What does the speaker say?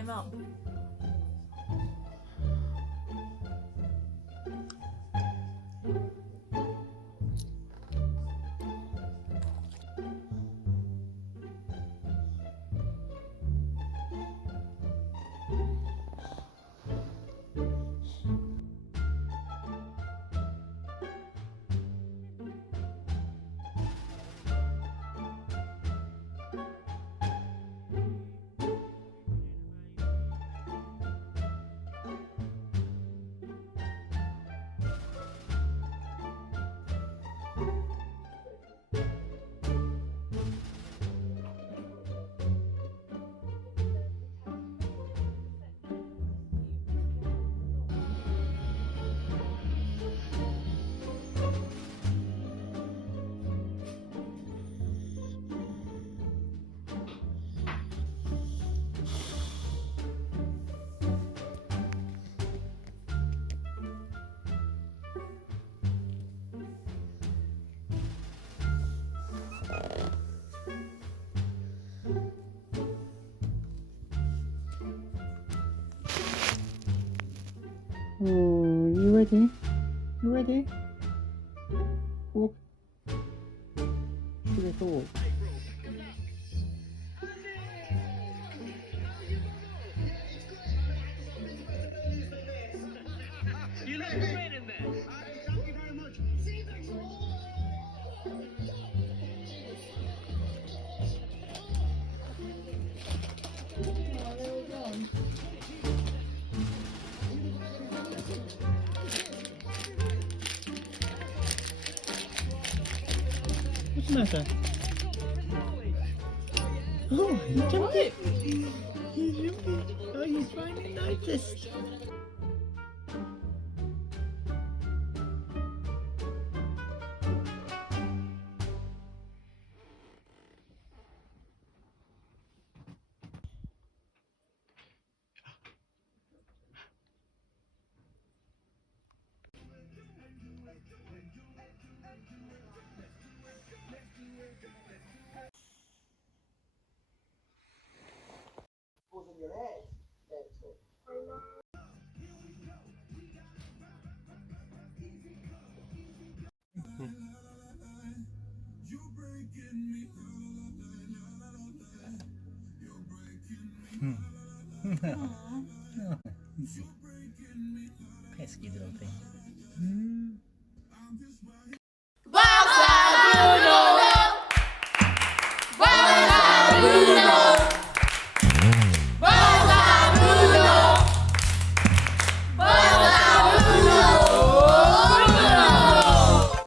him up. Oh, you ready? You ready? Walk. Should I walk? You look great in there. Thank you very much. See, thanks. What's the matter? Oh, you jumped it! You jumped it! Oh, you finally noticed! Your head. That's it. Pesky little thing.